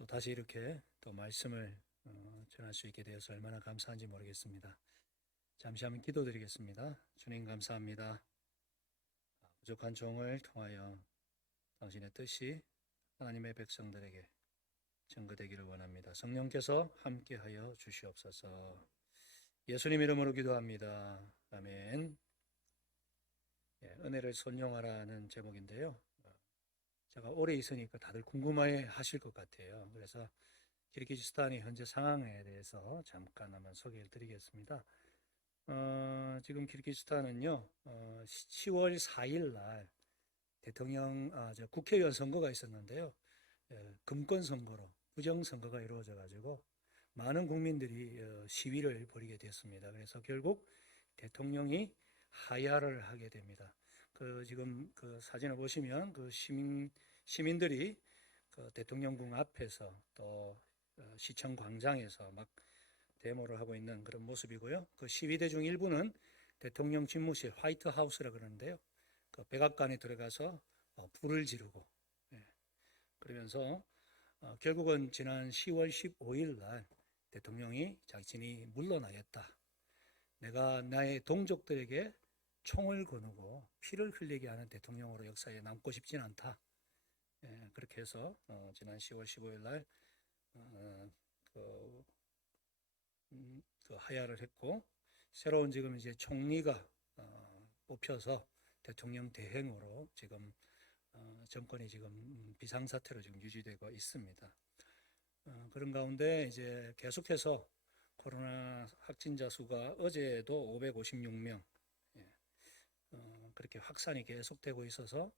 또 다시 이렇게 또 말씀을 전할 수 있게 되어서 얼마나 감사한지 모르겠습니다. 잠시 한번 기도드리겠습니다. 주님 감사합니다. 부족한 종을 통하여 당신의 뜻이 하나님의 백성들에게 증거되기를 원합니다. 성령께서 함께하여 주시옵소서. 예수님 이름으로 기도합니다. 아멘. 은혜를 선용하라는 제목인데요. 제가 오래 있으니까 다들 궁금해 하실 것 같아요. 그래서 키르기즈스탄의 현재 상황에 대해서 잠깐 한번 소개를 드리겠습니다. 지금 키르기즈스탄은요, 10월 4일 날 대통령, 국회의원 선거가 있었는데요. 금권 선거로 부정 선거가 이루어져 가지고 많은 국민들이 시위를 벌이게 됐습니다. 그래서 결국 대통령이 하야를 하게 됩니다. 지금 그 사진을 보시면 그 시민들이 그 대통령궁 앞에서 또 시청 광장에서 막 데모를 하고 있는 그런 모습이고요. 그 시위대 중 일부는 대통령 집무실 화이트 하우스라 그러는데요. 그 백악관에 들어가서 불을 지르고, 그러면서 결국은 지난 10월 15일 날 대통령이 자신이 물러나겠다. 내가 나의 동족들에게 총을 거누고 피를 흘리게 하는 대통령으로 역사에 남고 싶진 않다. 그렇게 해서 지난 10월 15일 날 그, 그 하야를 했고, 새로운 지금 이제 총리가 뽑혀서 대통령 대행으로 지금 정권이 지금 비상사태로 지금 유지되고 있습니다. 그런 가운데 이제 계속해서 코로나 확진자 수가 어제도 556명, 그렇게 확산이 계속되고 있어서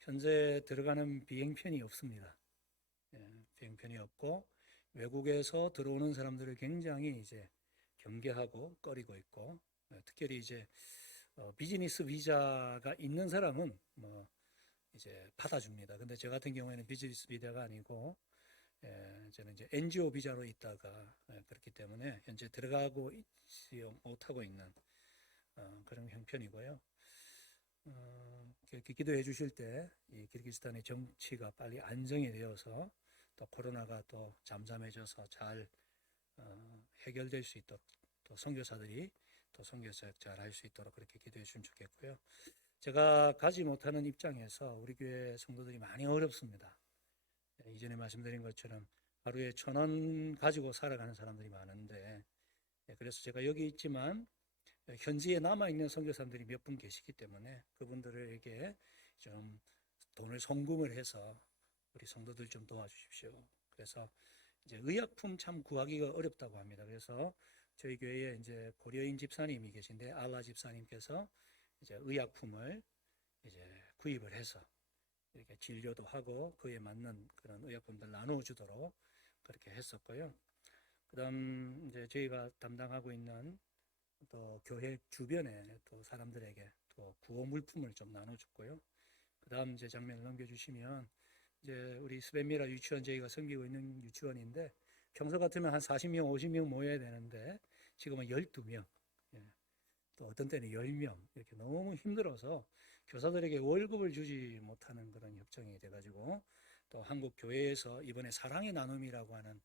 현재 들어가는 비행편이 없습니다. 비행편이 없고 외국에서 들어오는 사람들을 굉장히 이제 경계하고 꺼리고 있고, 특별히 이제 비즈니스 비자가 있는 사람은 뭐 이제 받아줍니다. 근데 저 같은 경우에는 비즈니스 비자가 아니고 저는 이제 NGO 비자로 있다가 그렇기 때문에 현재 들어가고 있지 못하고 있는 그런 형편이고요. 이렇게 기도해 주실 때 이 키르기스탄의 정치가 빨리 안정이 되어서 또 코로나가 또 잠잠해져서 잘 해결될 수 있도록, 또 선교사들이 또 선교 잘 할 수 있도록 그렇게 기도해 주시면 좋겠고요. 제가 가지 못하는 입장에서 우리 교회 성도들이 많이 어렵습니다. 이전에 말씀드린 것처럼 하루에 1,000원 가지고 살아가는 사람들이 많은데, 그래서 제가 여기 있지만 현지에 남아있는 선교사님들이 몇 분 계시기 때문에 그분들에게 좀 돈을 송금을 해서 우리 성도들 좀 도와주십시오. 그래서 이제 의약품 참 구하기가 어렵다고 합니다. 그래서 저희 교회에 이제 고려인 집사님이 계신데 알라 집사님께서 이제 의약품을 이제 구입을 해서 이렇게 진료도 하고 그에 맞는 그런 의약품들 나눠주도록 그렇게 했었고요. 그다음 이제 저희가 담당하고 있는 또 교회 주변에 또 사람들에게 또 구호 물품을 좀 나눠줬고요. 그다음 이제 장면을 넘겨주시면 이제 우리 스벤미라 유치원 저희가 섬기고 있는 유치원인데 평소 같으면 한 40명, 50명 모여야 되는데 지금은 12명, 또 어떤 때는 10명 이렇게 너무 힘들어서 교사들에게 월급을 주지 못하는 그런 협정이 돼가지고 또 한국 교회에서 이번에 사랑의 나눔이라고 하는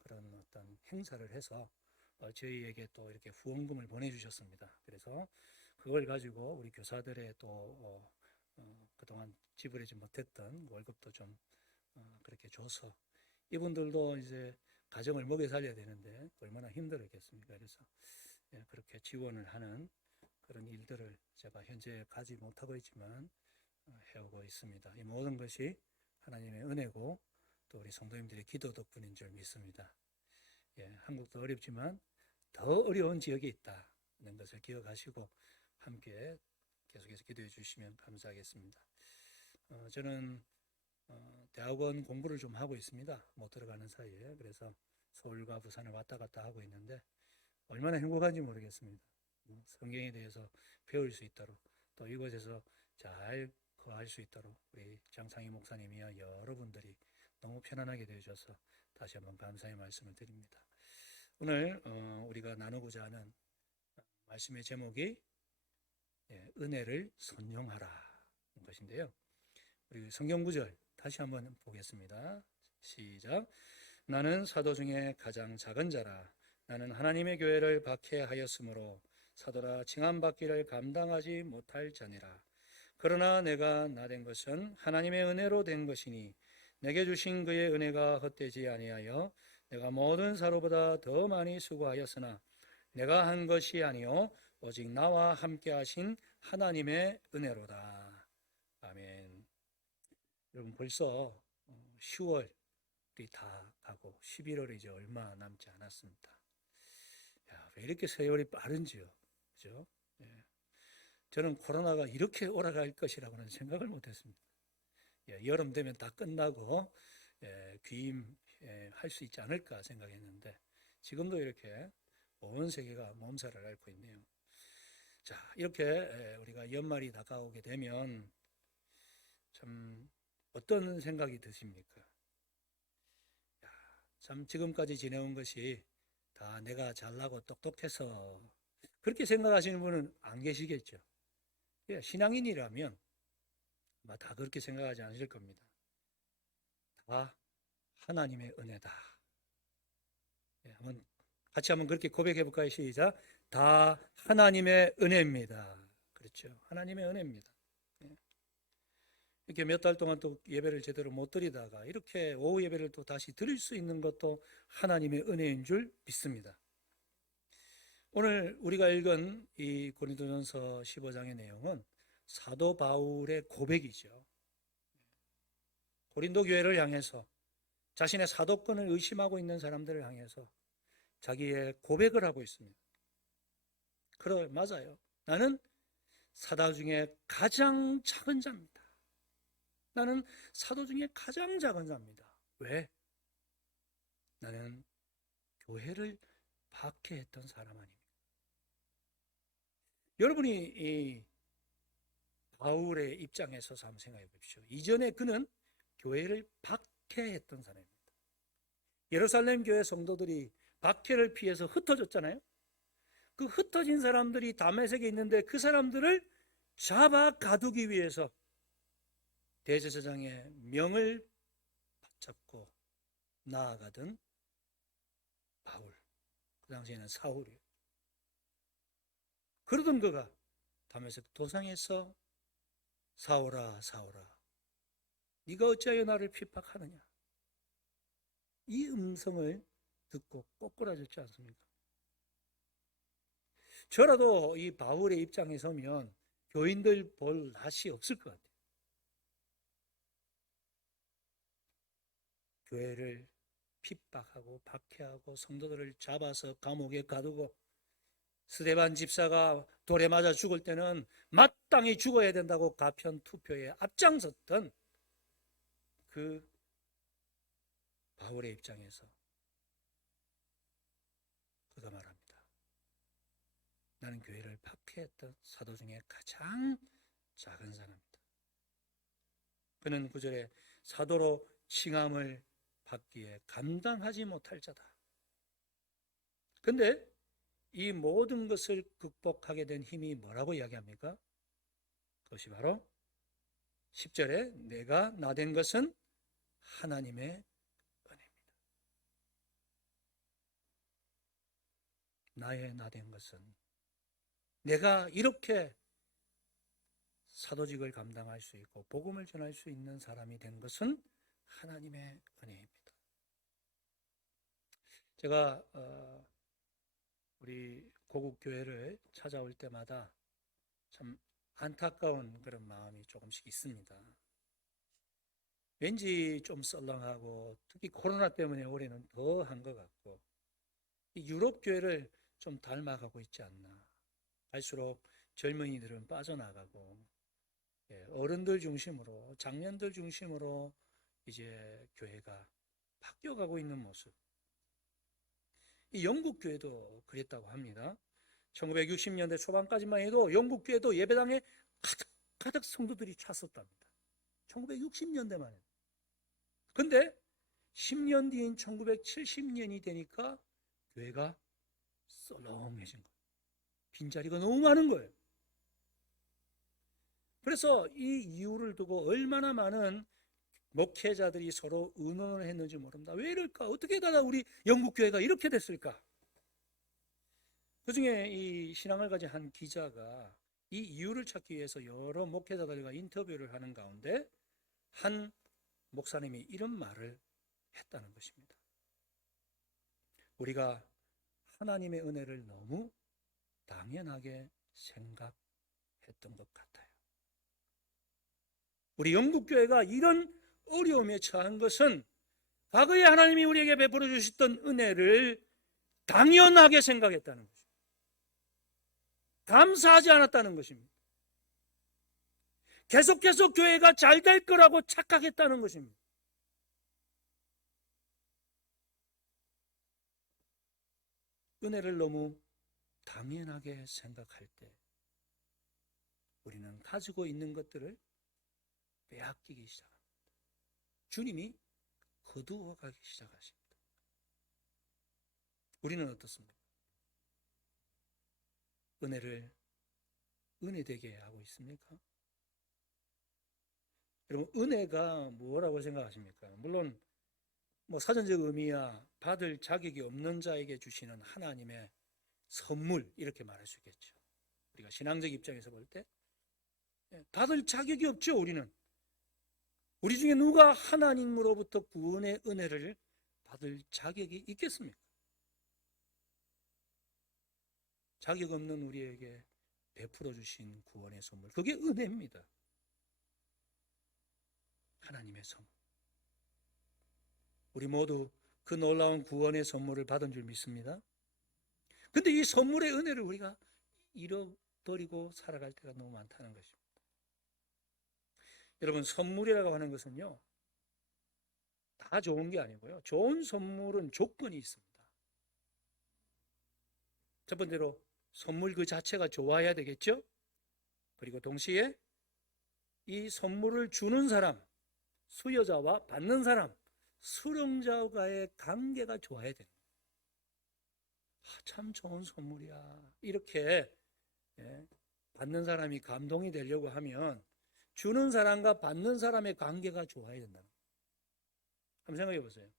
그런 어떤 행사를 해서 저희에게 또 이렇게 후원금을 보내주셨습니다. 그래서 그걸 가지고 우리 교사들의 또 그동안 지불하지 못했던 월급도 좀 그렇게 줘서 이분들도 이제 가정을 먹여 살려야 되는데 얼마나 힘들었겠습니까? 그래서 그렇게 지원을 하는 그런 일들을 제가 현재 가지 못하고 있지만 해오고 있습니다. 이 모든 것이 하나님의 은혜고 또 우리 성도님들의 기도 덕분인 줄 믿습니다. 한국도 어렵지만 더 어려운 지역이 있다는 것을 기억하시고 함께 계속해서 기도해 주시면 감사하겠습니다. 저는 대학원 공부를 좀 하고 있습니다. 못 들어가는 사이에. 그래서 서울과 부산을 왔다 갔다 하고 있는데 얼마나 행복한지 모르겠습니다. 성경에 대해서 배울 수 있도록 또 이곳에서 잘 거할 수 있도록 우리 장상희 목사님이야 여러분들이 너무 편안하게 되어줘서 다시 한번 감사의 말씀을 드립니다. 오늘 우리가 나누고자 하는 말씀의 제목이 은혜를 선용하라는 것인데요. 우리 성경 구절 다시 한번 보겠습니다. 시작. 나는 사도 중에 가장 작은 자라. 나는 하나님의 교회를 박해하였으므로 사도라 칭함받기를 감당하지 못할 자니라. 그러나 내가 나된 것은 하나님의 은혜로 된 것이니 내게 주신 그의 은혜가 헛되지 아니하여 내가 모든 사로보다 더 많이 수고하였으나 내가 한 것이 아니요 오직 나와 함께 하신 하나님의 은혜로다. 아멘. 여러분 벌써 10월이 다 가고 11월이 이제 얼마 남지 않았습니다. 야, 왜 이렇게 세월이 빠른지요. 그죠? 예. 저는 코로나가 이렇게 오래갈 것이라고는 생각을 못했습니다. 예, 여름 되면 다 끝나고 귀임할 수 있지 않을까 생각했는데 지금도 이렇게 온 세계가 몸살을 앓고 있네요. 자, 이렇게 우리가 연말이 다가오게 되면 참 어떤 생각이 드십니까? 야, 참 지금까지 지내온 것이 다 내가 잘나고 똑똑해서 그렇게 생각하시는 분은 안 계시겠죠. 예, 신앙인이라면 아마 다 그렇게 생각하지 않으실 겁니다. 다 하나님의 은혜다. 예, 같이 한번 그렇게 고백해 볼까요? 시작. 다 하나님의 은혜입니다. 그렇죠. 하나님의 은혜입니다. 예. 이렇게 몇 달 동안 또 예배를 제대로 못 드리다가 이렇게 오후 예배를 또 다시 드릴 수 있는 것도 하나님의 은혜인 줄 믿습니다. 오늘 우리가 읽은 이 고린도전서 15장의 내용은 사도 바울의 고백이죠. 고린도 교회를 향해서 자신의 사도권을 의심하고 있는 사람들을 향해서 자기의 고백을 하고 있습니다. 그래, 맞아요. 나는 사도 중에 가장 작은 자입니다. 나는 사도 중에 가장 작은 자입니다. 왜? 나는 교회를 박해했던 사람 아닙니까? 여러분이 이 바울의 입장에서 한번 생각해 보십시오. 이전에 그는 교회를 박해했던 사람입니다. 예루살렘 교회 성도들이 박해를 피해서 흩어졌잖아요. 그 흩어진 사람들이 다메섹에 있는데 그 사람들을 잡아 가두기 위해서 대제사장의 명을 받잡고 나아가던 바울, 그 당시에는 사울이에요. 그러던 그가 다메섹 도상에서 사울아 사울아 네가 어찌하여 나를 핍박하느냐, 이 음성을 듣고 꼬꾸라졌지 않습니까? 저라도 이 바울의 입장에 서면 교인들 볼 낯이 없을 것 같아요. 교회를 핍박하고 박해하고 성도들을 잡아서 감옥에 가두고 스데반 집사가 돌에 맞아 죽을 때는 마땅히 죽어야 된다고 가편 투표에 앞장섰던 그 바울의 입장에서 그가 말합니다. 나는 교회를 박해했던 사도 중에 가장 작은 사람이다. 그는 9절에 사도로 칭함을 받기에 감당하지 못할 자다. 근데 이 모든 것을 극복하게 된 힘이 뭐라고 이야기합니까? 그것이 바로 10절에 내가 나된 것은 하나님의 은혜입니다. 나의 나된 것은 내가 이렇게 사도직을 감당할 수 있고 복음을 전할 수 있는 사람이 된 것은 하나님의 은혜입니다. 제가 우리 고국교회를 찾아올 때마다 참 안타까운 그런 마음이 조금씩 있습니다. 왠지 좀 썰렁하고 특히 코로나 때문에 올해는 더 한 것 같고 유럽 교회를 좀 닮아가고 있지 않나. 갈수록 젊은이들은 빠져나가고 어른들 중심으로 장년들 중심으로 이제 교회가 바뀌어가고 있는 모습. 이 영국 교회도 그랬다고 합니다. 1960년대 초반까지만 해도 영국 교회도 예배당에 가득 성도들이 찼었답니다. 1960년대만 해도. 근데 10년 뒤인 1970년이 되니까 교회가 썰렁해진 거예요. 빈자리가 너무 많은 거예요. 그래서 이 이유를 두고 얼마나 많은 목회자들이 서로 의논을 했는지 모릅니다. 왜 이럴까? 어떻게 가다 우리 영국교회가 이렇게 됐을까? 그 중에 이 신앙을 가진 한 기자가 이 이유를 찾기 위해서 여러 목회자들과 인터뷰를 하는 가운데 한 목사님이 이런 말을 했다는 것입니다. 우리가 하나님의 은혜를 너무 당연하게 생각했던 것 같아요. 우리 영국교회가 이런 어려움에 처한 것은 과거에 하나님이 우리에게 베풀어 주셨던 은혜를 당연하게 생각했다는 것입니다. 감사하지 않았다는 것입니다. 계속해서 교회가 잘 될 거라고 착각했다는 것입니다. 은혜를 너무 당연하게 생각할 때 우리는 가지고 있는 것들을 빼앗기기 시작합니다. 주님이 거두어가기 시작하십니다. 우리는 어떻습니까? 은혜를 은혜되게 하고 있습니까? 여러분, 은혜가 뭐라고 생각하십니까? 물론 사전적 의미야 받을 자격이 없는 자에게 주시는 하나님의 선물, 이렇게 말할 수 있겠죠. 우리가 신앙적 입장에서 볼 때 받을 자격이 없죠. 우리 중에 누가 하나님으로부터 구원의 은혜를 받을 자격이 있겠습니까? 자격 없는 우리에게 베풀어 주신 구원의 선물, 그게 은혜입니다. 하나님의 선물. 우리 모두 그 놀라운 구원의 선물을 받은 줄 믿습니다. 근데 이 선물의 은혜를 우리가 잃어버리고 살아갈 때가 너무 많다는 것입니다. 여러분, 선물이라고 하는 것은요, 다 좋은 게 아니고요, 좋은 선물은 조건이 있습니다. 첫 번째로 선물 그 자체가 좋아야 되겠죠. 그리고 동시에 이 선물을 주는 사람, 수여자와 받는 사람, 수령자와의 관계가 좋아야 됩니다. 참 좋은 선물이야, 이렇게 받는 사람이 감동이 되려고 하면 주는 사람과 받는 사람의 관계가 좋아야 된다. 한번 생각해 보세요.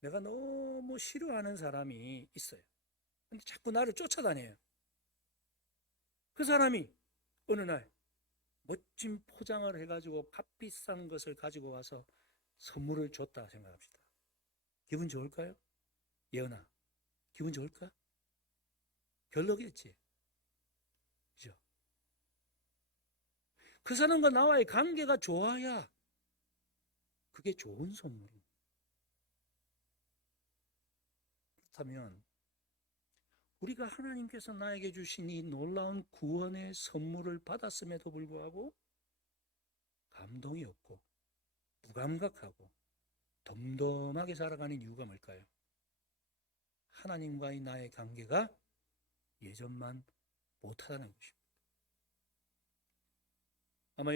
내가 너무 싫어하는 사람이 있어요. 근데 자꾸 나를 쫓아다녀요. 그 사람이 어느 날 멋진 포장을 해가지고 값비싼 것을 가지고 와서 선물을 줬다 생각합시다. 기분 좋을까요? 예언아, 기분 좋을까? 별로겠지. 그죠? 그 사람과 나와의 관계가 좋아야 그게 좋은 선물입니다. 그렇다면 우리가 하나님께서 나에게 주신 이 놀라운 구원의 선물을 받았음에도 불구하고 감동이 없고 무감각하고 덤덤하게 살아가는 이유가 뭘까요? 하나님과의 나의 관계가 예전만 못하다는 것입니다. 아마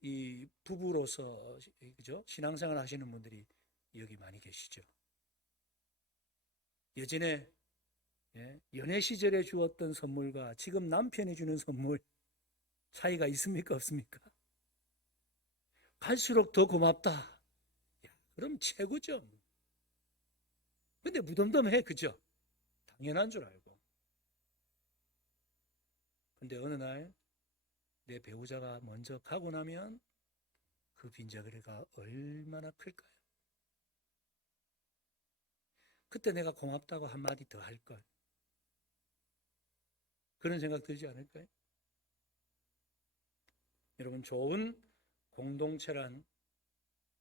이 부부로서, 그죠? 신앙생활 하시는 분들이 여기 많이 계시죠. 예전에 연애 시절에 주었던 선물과 지금 남편이 주는 선물 차이가 있습니까? 없습니까? 갈수록 더 고맙다. 그럼 최고죠. 근데 무덤덤해, 그죠? 당연한 줄 알고. 근데 어느 날 내 배우자가 먼저 가고 나면 그 빈자리가 얼마나 클까요? 그때 내가 고맙다고 한마디 더 할걸. 그런 생각 들지 않을까요? 여러분, 좋은 공동체란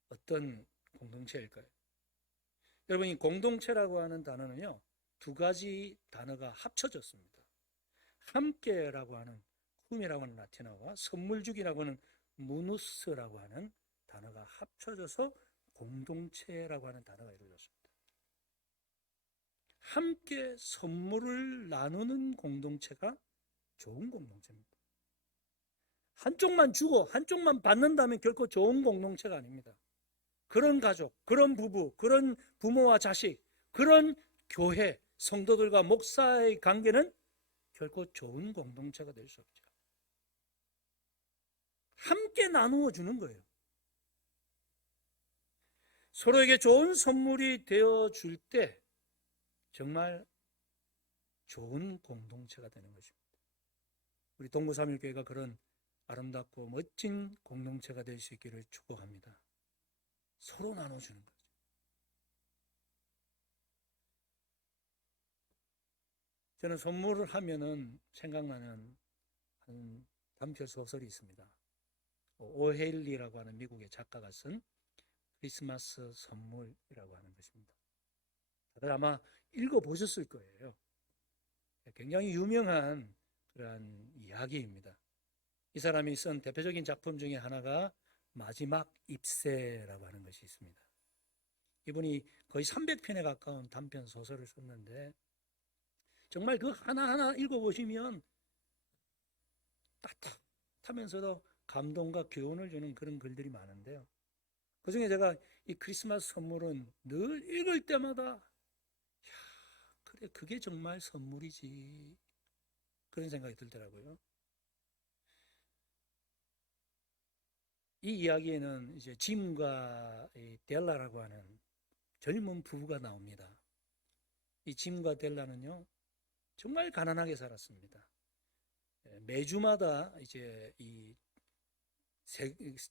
어떤 공동체일까요? 여러분, 이 공동체라고 하는 단어는요, 두 가지 단어가 합쳐졌습니다. 함께라고 하는 쿰이라고 하는 라틴어와 선물 주기라고 하는 무누스라고 하는 단어가 합쳐져서 공동체라고 하는 단어가 이루어졌습니다. 함께 선물을 나누는 공동체가 좋은 공동체입니다. 한쪽만 주고 한쪽만 받는다면 결코 좋은 공동체가 아닙니다. 그런 가족, 그런 부부, 그런 부모와 자식, 그런 교회, 성도들과 목사의 관계는 결코 좋은 공동체가 될 수 없죠. 함께 나누어 주는 거예요. 서로에게 좋은 선물이 되어 줄 때 정말 좋은 공동체가 되는 것입니다. 우리 동부삼일교회가 그런 아름답고 멋진 공동체가 될 수 있기를 축복합니다. 서로 나눠주는 거죠. 저는 선물을 하면은 생각나는 한 단편 소설이 있습니다. 오헤일리라고 하는 미국의 작가가 쓴 크리스마스 선물이라고 하는 것입니다. 다들 아마 읽어보셨을 거예요. 굉장히 유명한 그러한 이야기입니다. 이 사람이 쓴 대표적인 작품 중에 하나가 마지막 잎새라고 하는 것이 있습니다. 이분이 거의 300편에 가까운 단편 소설을 썼는데 정말 그 하나하나 읽어보시면 따뜻하면서도 감동과 교훈을 주는 그런 글들이 많은데요. 그중에 제가 이 크리스마스 선물은 늘 읽을 때마다 그래 그게 정말 선물이지 그런 생각이 들더라고요. 이 이야기에는 이제 짐과 델라라고 하는 젊은 부부가 나옵니다. 이 짐과 델라는요 정말 가난하게 살았습니다. 매주마다 이제 이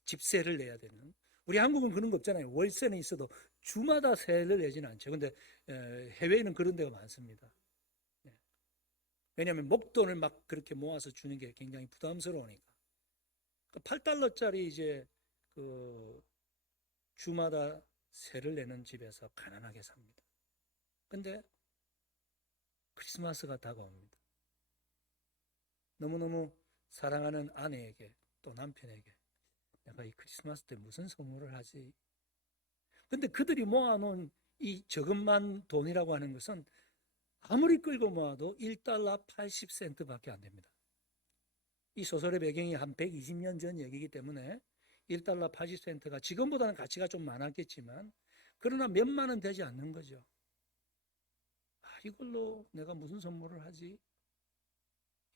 집세를 내야 되는, 우리 한국은 그런 거 없잖아요. 월세는 있어도 주마다 세를 내지는 않죠. 근데 해외에는 그런 데가 많습니다. 왜냐하면 목돈을 막 그렇게 모아서 주는 게 굉장히 부담스러우니까. $8짜리 이제 그 주마다 세를 내는 집에서 가난하게 삽니다. 근데 크리스마스가 다가옵니다. 너무너무 사랑하는 아내에게 또 남편에게 내가 이 크리스마스 때 무슨 선물을 하지? 근데 그들이 모아놓은 이 저금만 돈이라고 하는 것은 아무리 끌고 모아도 $1.80밖에 안 됩니다. 이 소설의 배경이 한 120년 전 얘기이기 때문에 $1.80가 지금보다는 가치가 좀 많았겠지만 그러나 몇만 원 되지 않는 거죠. 이걸로 내가 무슨 선물을 하지?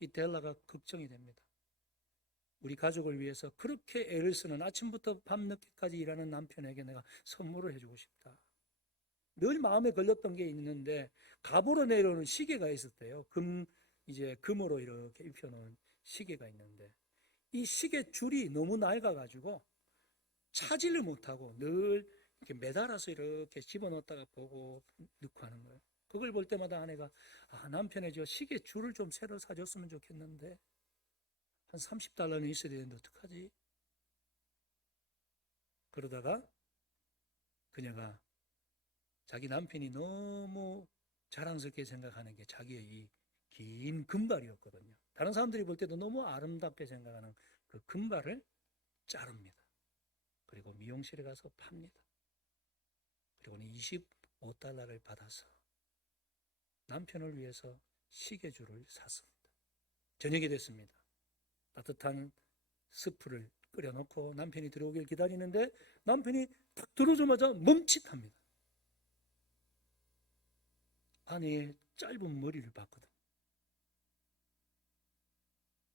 이 델라가 걱정이 됩니다. 우리 가족을 위해서 그렇게 애를 쓰는 아침부터 밤늦게까지 일하는 남편에게 내가 선물을 해주고 싶다. 늘 마음에 걸렸던 게 있는데 갑으로 내려오는 시계가 있었대요. 이제 금으로 이렇게 입혀놓은 시계가 있는데 이 시계 줄이 너무 낡아가지고 차지를 못하고 늘 이렇게 매달아서 이렇게 집어넣었다가 보고 넣고 하는 거예요. 그걸 볼 때마다 아내가 남편의 저 시계 줄을 좀 새로 사줬으면 좋겠는데 한 $30는 있어야 되는데 어떡하지? 그러다가 그녀가 자기 남편이 너무 자랑스럽게 생각하는 게 자기의 이 긴 금발이었거든요. 다른 사람들이 볼 때도 너무 아름답게 생각하는 그 금발을 자릅니다. 그리고 미용실에 가서 팝니다. 그리고는 $25를 받아서 남편을 위해서 시계줄을 샀습니다. 저녁이 됐습니다. 따뜻한 스프를 끓여놓고 남편이 들어오길 기다리는데 남편이 딱 들어오자마자 멈칫합니다. 아내의 짧은 머리를 봤거든.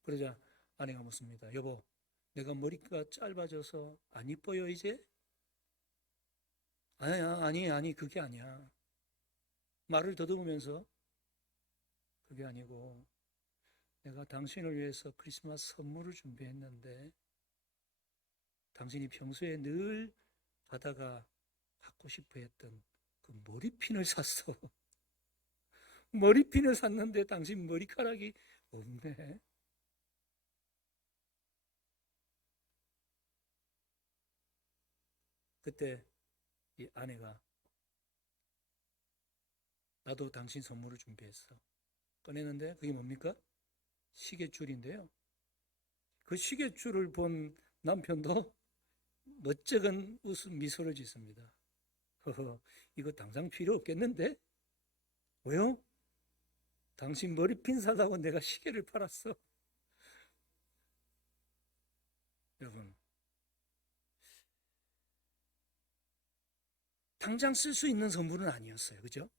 그러자 아내가 묻습니다. 여보, 내가 머리가 짧아져서 안 이뻐요 이제? 아니 그게 아니야. 말을 더듬으면서 그게 아니고 내가 당신을 위해서 크리스마스 선물을 준비했는데 당신이 평소에 늘 가다가 갖고 싶어 했던 그 머리핀을 샀어. 머리핀을 샀는데 당신 머리카락이 없네. 그때 이 아내가 나도 당신 선물을 준비했어. 꺼내는데 그게 뭡니까? 시계줄인데요. 그 시계줄을 본 남편도 멋쩍은 웃음 미소를 짓습니다. 허허, 이거 당장 필요 없겠는데? 왜요? 당신 머리핀 사다고 내가 시계를 팔았어. 여러분, 당장 쓸 수 있는 선물은 아니었어요. 그죠?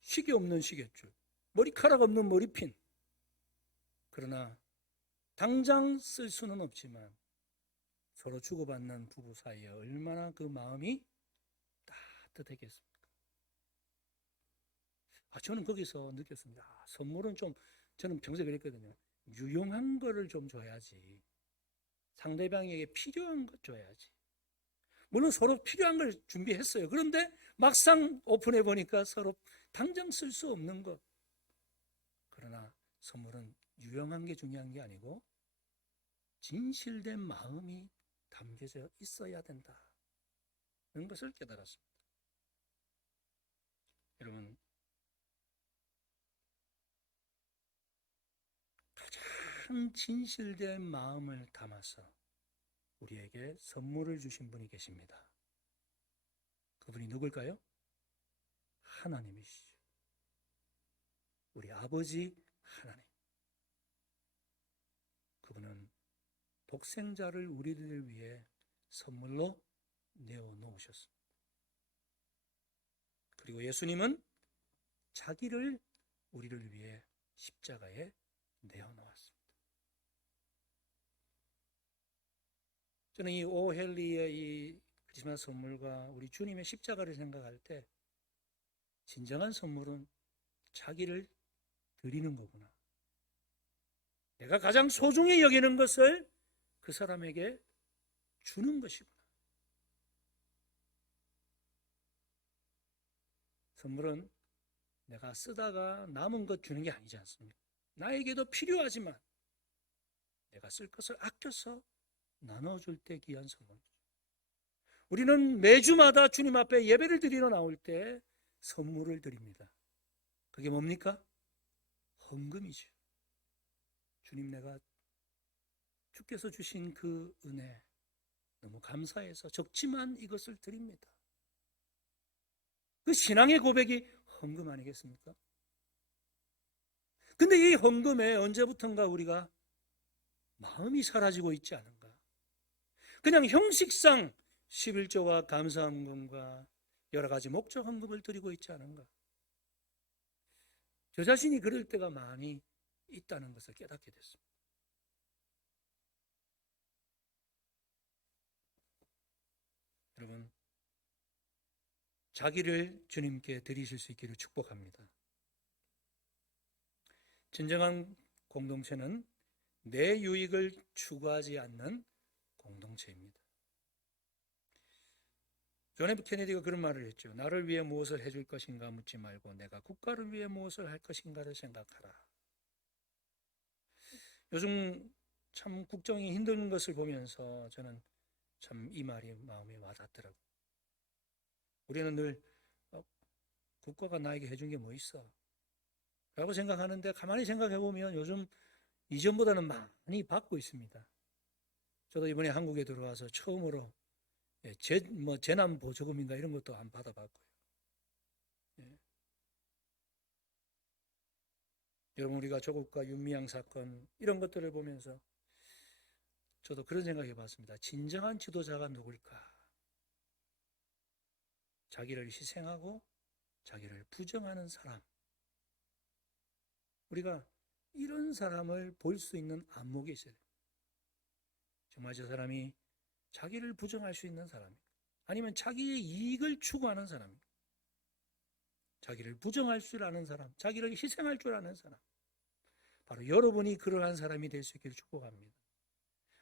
시계 없는 시계줄, 머리카락 없는 머리핀. 그러나 당장 쓸 수는 없지만 서로 주고받는 부부 사이에 얼마나 그 마음이 따뜻했겠습니까? 저는 거기서 느꼈습니다. 선물은 좀, 저는 평소에 그랬거든요. 유용한 거를 좀 줘야지. 상대방에게 필요한 것 줘야지. 물론 서로 필요한 걸 준비했어요. 그런데 막상 오픈해 보니까 서로 당장 쓸 수 없는 것. 그러나 선물은 유용한 게 중요한 게 아니고 진실된 마음이 담겨져 있어야 된다. 그런 것을 깨달았습니다. 여러분, 가장 진실된 마음을 담아서 우리에게 선물을 주신 분이 계십니다. 그분이 누굴까요? 하나님이시죠. 우리 아버지 하나님. 그분은 독생자를 우리를 위해 선물로 내어놓으셨습니다. 그리고 예수님은 자기를 우리를 위해 십자가에 내어놓았습니다. 저는 이 오헬리의 이 크리스마스 선물과 우리 주님의 십자가를 생각할 때 진정한 선물은 자기를 드리는 거구나. 내가 가장 소중히 여기는 것을 그 사람에게 주는 것이구나. 선물은 내가 쓰다가 남은 것 주는 게 아니지 않습니까? 나에게도 필요하지만 내가 쓸 것을 아껴서 나눠줄 때 귀한 선물이죠. 우리는 매주마다 주님 앞에 예배를 드리러 나올 때 선물을 드립니다. 그게 뭡니까? 헌금이죠. 주님, 내가 주께서 주신 그 은혜 너무 감사해서 적지만 이것을 드립니다. 그 신앙의 고백이 헌금 아니겠습니까? 근데 이 헌금에 언제부턴가 우리가 마음이 사라지고 있지 않은가? 그냥 형식상 11조와 감사헌금과 여러 가지 목적 헌금을 드리고 있지 않은가? 저 자신이 그럴 때가 많이 있다는 것을 깨닫게 됐습니다. 여러분, 자기를 주님께 드리실 수 있기를 축복합니다. 진정한 공동체는 내 유익을 추구하지 않는 공동체입니다. 존 F 케네디가 그런 말을 했죠. 나를 위해 무엇을 해줄 것인가 묻지 말고 내가 국가를 위해 무엇을 할 것인가를 생각하라. 요즘 참 국정이 힘든 것을 보면서 저는 참 이 말이 마음에 와닿더라고요. 우리는 늘 국가가 나에게 해준 게 뭐 있어? 라고 생각하는데 가만히 생각해 보면 요즘 이전보다는 많이 받고 있습니다. 저도 이번에 한국에 들어와서 처음으로 재난 보조금인가 이런 것도 안 받아봤고요. 예. 여러분, 우리가 조국과 윤미향 사건 이런 것들을 보면서 저도 그런 생각해 봤습니다. 진정한 지도자가 누굴까? 자기를 희생하고 자기를 부정하는 사람. 우리가 이런 사람을 볼 수 있는 안목이 있어요. 정말 저 사람이 자기를 부정할 수 있는 사람입니까? 아니면 자기의 이익을 추구하는 사람입니까? 자기를 부정할 줄 아는 사람, 자기를 희생할 줄 아는 사람. 바로 여러분이 그러한 사람이 될 수 있기를 축복합니다.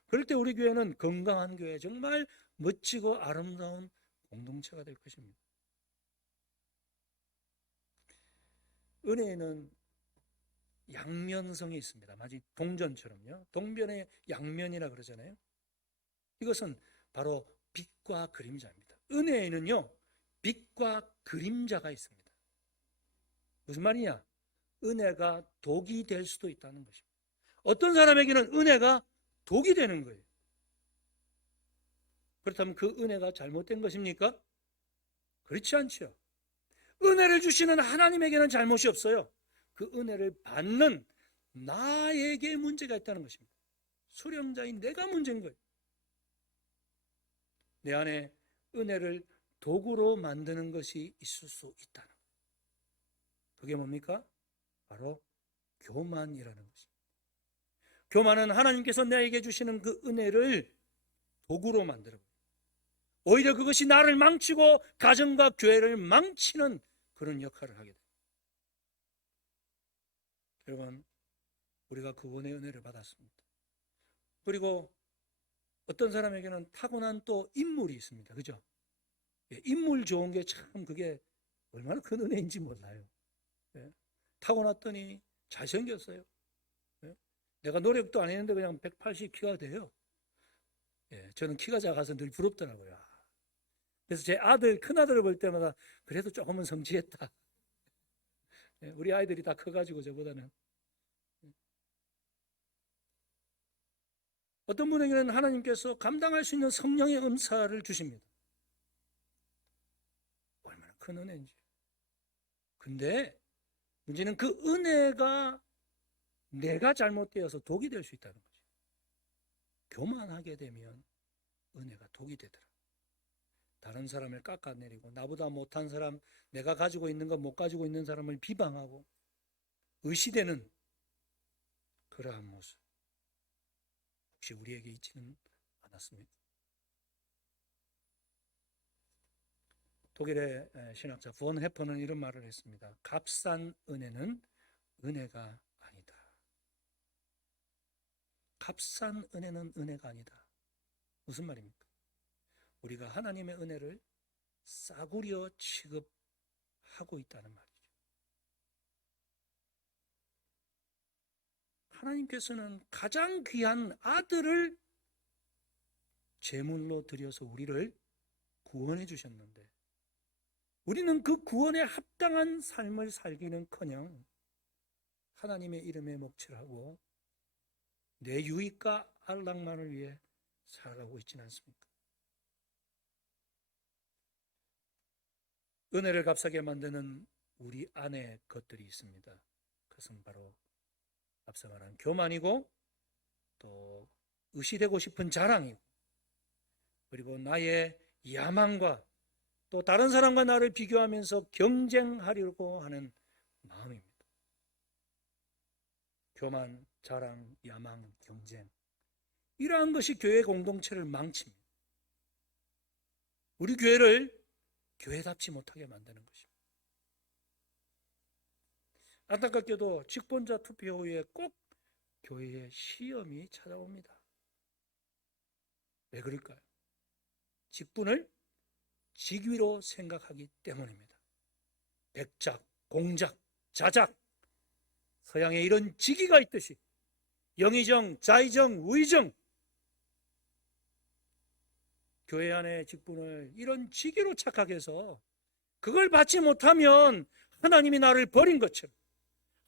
그럴 때 우리 교회는 건강한 교회, 정말 멋지고 아름다운 공동체가 될 것입니다. 은혜에는 양면성이 있습니다. 마치 동전처럼요. 동변의 양면이라 그러잖아요. 이것은 바로 빛과 그림자입니다. 은혜에는요, 빛과 그림자가 있습니다. 무슨 말이냐? 은혜가 독이 될 수도 있다는 것입니다. 어떤 사람에게는 은혜가 독이 되는 거예요. 그렇다면 그 은혜가 잘못된 것입니까? 그렇지 않죠. 은혜를 주시는 하나님에게는 잘못이 없어요. 그 은혜를 받는 나에게 문제가 있다는 것입니다. 수령자인 내가 문제인 거예요. 내 안에 은혜를 도구로 만드는 것이 있을 수 있다는 거예요. 그게 뭡니까? 바로 교만이라는 것입니다. 교만은 하나님께서 내게 주시는 그 은혜를 도구로 만들어버려요. 오히려 그것이 나를 망치고 가정과 교회를 망치는 그런 역할을 하게 돼요. 여러분, 우리가 구원의 은혜를 받았습니다. 그리고 어떤 사람에게는 타고난 또 인물이 있습니다. 그죠? 인물 좋은 게 참 그게 얼마나 큰 은혜인지 몰라요. 타고났더니 잘생겼어요. 내가 노력도 안 했는데 그냥 180 키가 돼요. 저는 키가 작아서 늘 부럽더라고요. 그래서 제 아들, 큰아들을 볼 때마다 그래도 조금은 성취했다. 우리 아이들이 다 커가지고 저보다는. 어떤 분에게는 하나님께서 감당할 수 있는 성령의 은사를 주십니다. 얼마나 큰 은혜인지. 근데 문제는 그 은혜가 내가 잘못되어서 독이 될 수 있다는 거죠. 교만하게 되면 은혜가 독이 되더라. 다른 사람을 깎아내리고 나보다 못한 사람, 내가 가지고 있는 거 못 가지고 있는 사람을 비방하고 의시되는 그러한 모습, 혹시 우리에게 있지는 않았습니까? 독일의 신학자 본 해퍼는 이런 말을 했습니다. 값싼 은혜는 은혜가 아니다. 값싼 은혜는 은혜가 아니다. 무슨 말입니까? 우리가 하나님의 은혜를 싸구려 취급하고 있다는 말이죠. 하나님께서는 가장 귀한 아들을 제물로 드려서 우리를 구원해 주셨는데 우리는 그 구원에 합당한 삶을 살기는커녕 하나님의 이름에 목칠하고 내 유익과 안락만을 위해 살아가고 있지는 않습니까? 은혜를 값싸게 만드는 우리 안에 것들이 있습니다. 그것은 바로 앞서 말한 교만이고 또 의시되고 싶은 자랑이고 그리고 나의 야망과 또 다른 사람과 나를 비교하면서 경쟁하려고 하는 마음입니다. 교만, 자랑, 야망, 경쟁 이러한 것이 교회 공동체를 망칩니다. 우리 교회를 교회답지 못하게 만드는 것입니다. 안타깝게도 직분자 투표 후에 꼭 교회에 시험이 찾아옵니다. 왜 그럴까요? 직분을 직위로 생각하기 때문입니다. 백작, 공작, 자작, 서양에 이런 직위가 있듯이 영의정, 자의정, 우의정 교회 안에 직분을 이런 직위로 착각해서 그걸 받지 못하면 하나님이 나를 버린 것처럼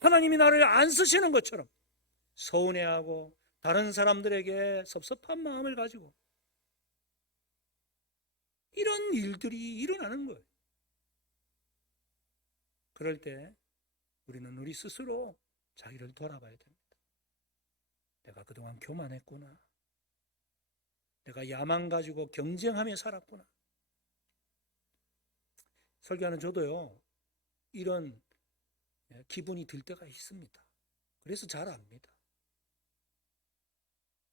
하나님이 나를 안 쓰시는 것처럼 서운해하고 다른 사람들에게 섭섭한 마음을 가지고 이런 일들이 일어나는 거예요. 그럴 때 우리는 우리 스스로 자기를 돌아봐야 됩니다. 내가 그동안 교만했구나. 내가 야망 가지고 경쟁하며 살았구나. 설교하는 저도요, 이런 기분이 들 때가 있습니다. 그래서 잘 압니다.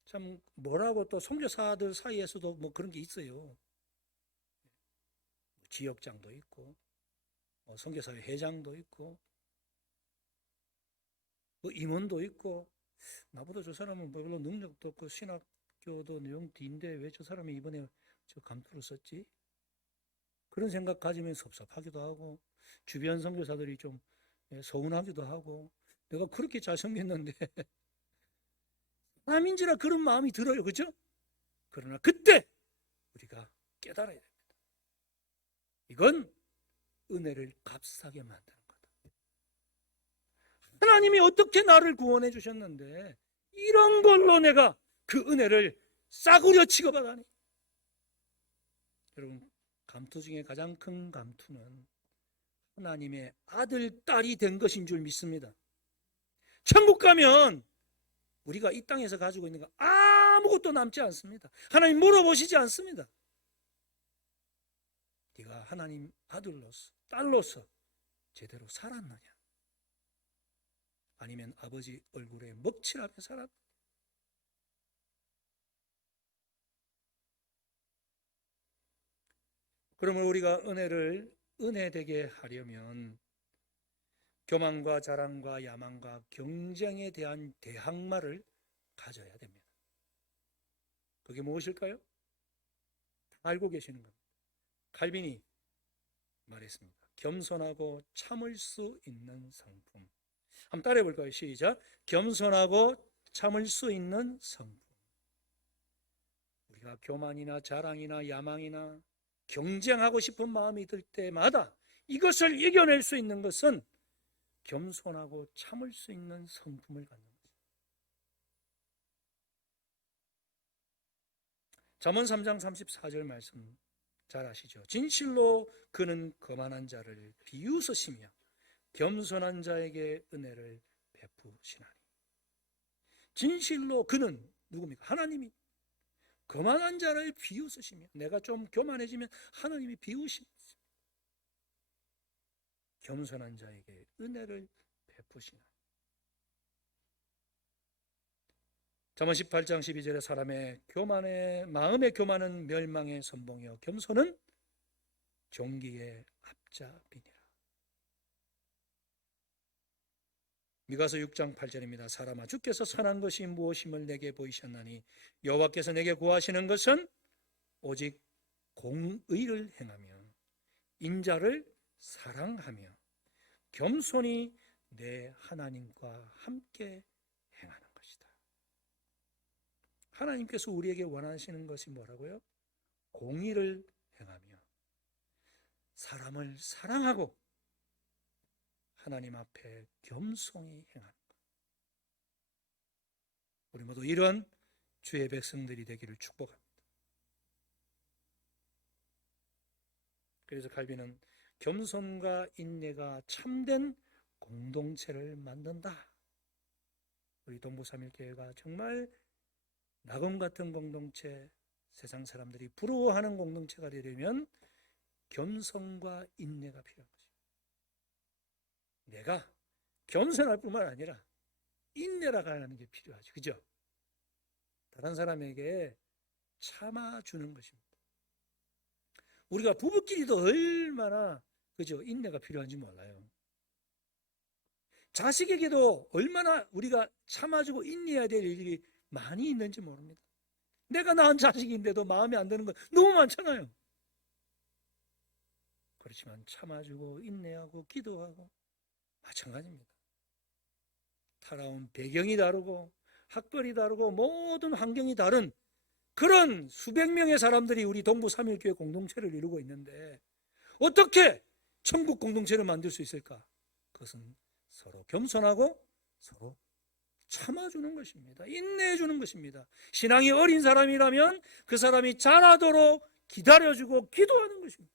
참 뭐라고 또 선교사들 사이에서도 뭐 그런 게 있어요. 지역장도 있고 선교사회 회장도 있고 임원도 있고 나보다 저 사람은 별로 능력도 없고 신학교도 내용 뒤인데 왜 저 사람이 이번에 저 감투를 썼지? 그런 생각 가지면 섭섭하기도 하고 주변 선교사들이 좀 서운하기도 하고 내가 그렇게 잘생겼는데 남인지라 그런 마음이 들어요. 그죠? 그러나 그때 우리가 깨달아야 됩니다. 이건 은혜를 값싸게 만드는 거다. 하나님이 어떻게 나를 구원해 주셨는데 이런 걸로 내가 그 은혜를 싸구려 취급하다니. 여러분, 감투 중에 가장 큰 감투는 하나님의 아들, 딸이 된 것인 줄 믿습니다. 천국 가면 우리가 이 땅에서 가지고 있는 거 아무것도 남지 않습니다. 하나님 물어보시지 않습니다. 네가 하나님 아들로서 딸로서 제대로 살았느냐? 아니면 아버지 얼굴에 먹칠하며 살았느냐? 그러면 우리가 은혜되게 하려면 교만과 자랑과 야망과 경쟁에 대한 대항마를 가져야 됩니다. 그게 무엇일까요? 다 알고 계시는 겁니다. 칼빈이 말했습니다. 겸손하고 참을 수 있는 성품. 한번 따라해 볼까요? 시작. 겸손하고 참을 수 있는 성품. 우리가 교만이나 자랑이나 야망이나 경쟁하고 싶은 마음이 들 때마다 이것을 이겨낼 수 있는 것은 겸손하고 참을 수 있는 성품을 갖는 것입니다. 잠언 3장 34절 말씀 잘 아시죠? 진실로 그는 거만한 자를 비웃으시며 겸손한 자에게 은혜를 베푸시나니. 진실로 그는 누굽니까? 하나님이 거만한 자를 비웃으시며, 내가 좀 교만해지면 하나님이 비웃십니다. 겸손한 자에게 은혜를 베푸시나니. 잠언 18장 12절에 사람의 마음의 교만은 멸망의 선봉이요 겸손은 존귀의 앞잡이니라. 미가서 6장 8절입니다. 사람아, 주께서 선한 것이 무엇임을 내게 보이셨나니 여호와께서 내게 구하시는 것은 오직 공의를 행하며 인자를 사랑하며 겸손히 내 하나님과 함께 행하는 것이다. 하나님께서 우리에게 원하시는 것이 뭐라고요? 공의를 행하며 사람을 사랑하고 하나님 앞에 겸손히 행하는 것. 우리 모두 이런 주의 백성들이 되기를 축복합니다. 그래서 칼빈은 겸손과 인내가 참된 공동체를 만든다. 우리 동부삼일교회가 정말 낙원 같은 공동체, 세상 사람들이 부러워하는 공동체가 되려면 겸손과 인내가 필요한 것입니다. 내가 겸손할 뿐만 아니라 인내라고 하는 게 필요하죠. 그죠? 다른 사람에게 참아주는 것입니다. 우리가 부부끼리도 얼마나 그죠? 인내가 필요한지 몰라요. 자식에게도 얼마나 우리가 참아주고 인내해야 될 일이 많이 있는지 모릅니다. 내가 낳은 자식인데도 마음에 안 드는 건 너무 많잖아요. 그렇지만 참아주고 인내하고 기도하고 마찬가지입니다. 살아온 배경이 다르고 학벌이 다르고 모든 환경이 다른 그런 수백 명의 사람들이 우리 동부 삼일교회 공동체를 이루고 있는데 어떻게 천국 공동체를 만들 수 있을까? 그것은 서로 겸손하고 서로 참아주는 것입니다. 인내해주는 것입니다. 신앙이 어린 사람이라면 그 사람이 자라도록 기다려주고 기도하는 것입니다.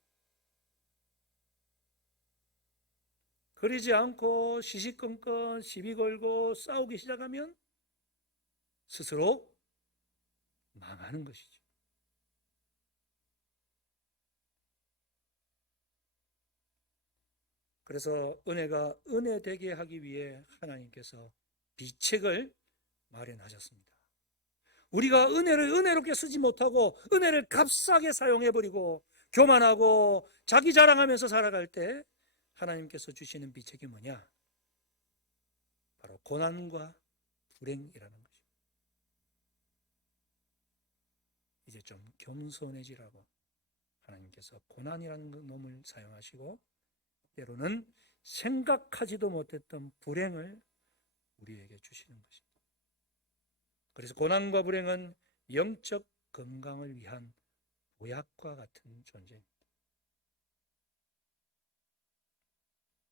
그러지 않고 시시건건 시비 걸고 싸우기 시작하면 스스로 망하는 것이죠. 그래서 은혜가 은혜되게 하기 위해 하나님께서 비책을 마련하셨습니다. 우리가 은혜를 은혜롭게 쓰지 못하고 은혜를 값싸게 사용해버리고 교만하고 자기 자랑하면서 살아갈 때 하나님께서 주시는 비책이 뭐냐? 바로 고난과 불행이라는 것입니다. 이제 좀 겸손해지라고 하나님께서 고난이라는 놈을 사용하시고 때로는 생각하지도 못했던 불행을 우리에게 주시는 것입니다. 그래서 고난과 불행은 영적 건강을 위한 보약과 같은 존재입니다.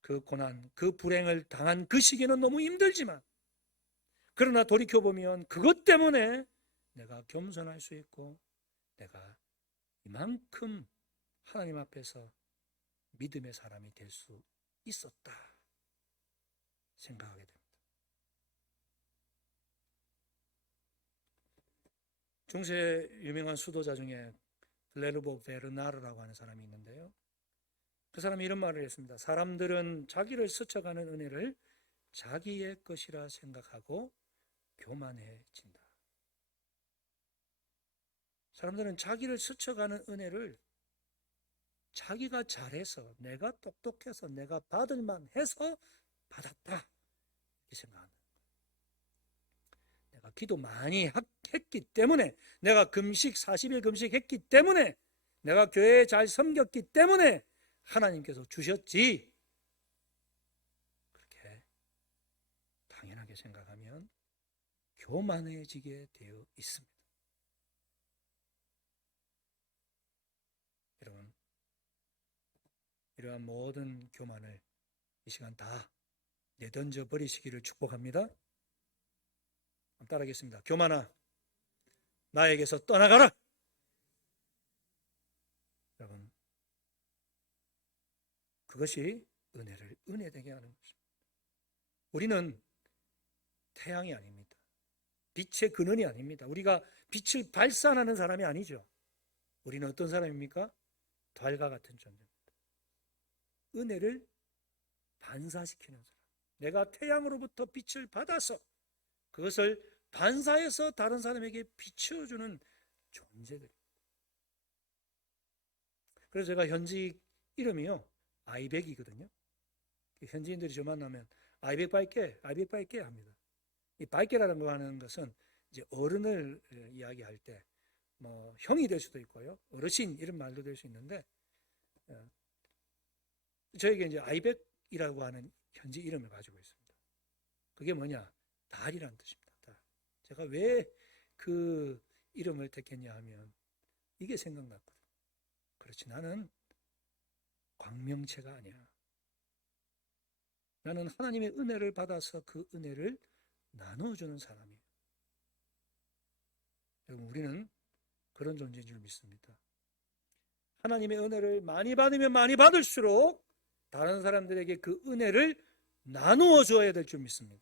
그 고난, 그 불행을 당한 그 시기는 너무 힘들지만 그러나 돌이켜보면 그것 때문에 내가 겸손할 수 있고 내가 이만큼 하나님 앞에서 믿음의 사람이 될 수 있었다 생각하게 됩니다. 중세 유명한 수도자 중에 글레르보 베르나르라고 하는 사람이 있는데요. 그 사람이 이런 말을 했습니다. 사람들은 자기를 스쳐가는 은혜를 자기의 것이라 생각하고 교만해진다. 사람들은 자기를 스쳐가는 은혜를 자기가 잘해서, 내가 똑똑해서, 내가 받을 만해서 받았다 이렇게 생각한다. 내가 기도 많이 했기 때문에, 내가 금식 40일 금식했기 때문에, 내가 교회에 잘 섬겼기 때문에 하나님께서 주셨지, 그렇게 당연하게 생각하면 교만해지게 되어 있습니다. 여러분, 이러한 모든 교만을 이 시간 다 내던져 버리시기를 축복합니다. 따라하겠습니다. 교만아, 나에게서 떠나가라. 여러분, 그것이 은혜를 은혜되게 하는 것입니다. 우리는 태양이 아닙니다. 빛의 근원이 아닙니다. 우리가 빛을 발산하는 사람이 아니죠. 우리는 어떤 사람입니까? 달과 같은 존재입니다. 은혜를 반사시키는 사람. 내가 태양으로부터 빛을 받아서 그것을 반사해서 다른 사람에게 비춰주는 존재들. 그래서 제가 현지 이름이요, 아이백이거든요. 현지인들이 저 만나면 아이백 밝게 합니다. 이 밝게라는 거 하는 것은 이제 어른을 이야기할 때 뭐 형이 될 수도 있고요, 어르신 이런 말도 될 수 있는데, 저에게 이제 아이백이라고 하는 현지 이름을 가지고 있습니다. 그게 뭐냐? 달이라는 뜻입니다. 달. 제가 왜 그 이름을 택했냐 하면 이게 생각났거든요. 그렇지, 나는 광명체가 아니야. 나는 하나님의 은혜를 받아서 그 은혜를 나눠주는 사람이에요. 여러분, 우리는 그런 존재인 줄 믿습니다. 하나님의 은혜를 많이 받으면 많이 받을수록 다른 사람들에게 그 은혜를 나누어 주어야 될 줄 믿습니다.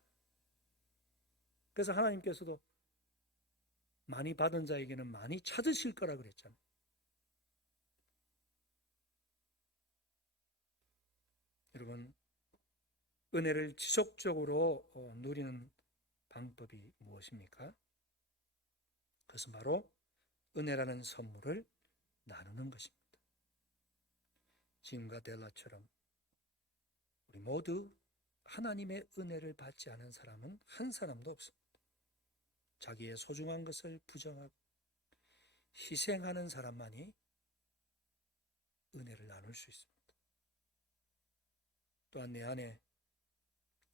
그래서 하나님께서도 많이 받은 자에게는 많이 찾으실 거라 그랬잖아요. 여러분, 은혜를 지속적으로 누리는 방법이 무엇입니까? 그것은 바로 은혜라는 선물을 나누는 것입니다. 짐과 델라처럼 우리 모두 하나님의 은혜를 받지 않은 사람은 한 사람도 없습니다. 자기의 소중한 것을 부정하고 희생하는 사람만이 은혜를 나눌 수 있습니다. 또한 내 안에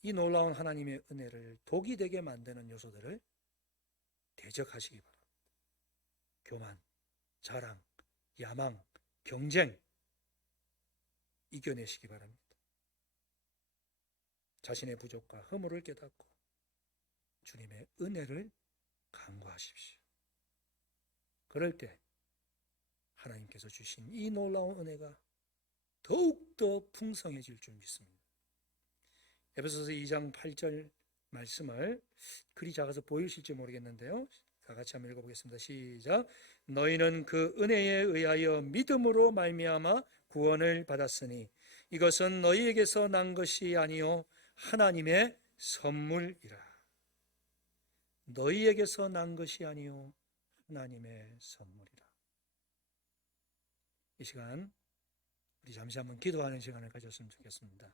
이 놀라운 하나님의 은혜를 독이 되게 만드는 요소들을 대적하시기 바랍니다. 교만, 자랑, 야망, 경쟁 이겨내시기 바랍니다. 자신의 부족과 허물을 깨닫고 주님의 은혜를 간구하십시오. 그럴 때 하나님께서 주신 이 놀라운 은혜가 더욱더 풍성해질 줄 믿습니다. 에베소서 2장 8절 말씀을, 글이 작아서 보이실지 모르겠는데요, 다 같이 한번 읽어보겠습니다. 시작. 너희는 그 은혜에 의하여 믿음으로 말미암아 구원을 받았으니 이것은 너희에게서 난 것이 아니요 하나님의 선물이라. 너희에게서 난 것이 아니요 하나님의 선물이라. 이 시간 우리 잠시 한번 기도하는 시간을 가졌으면 좋겠습니다.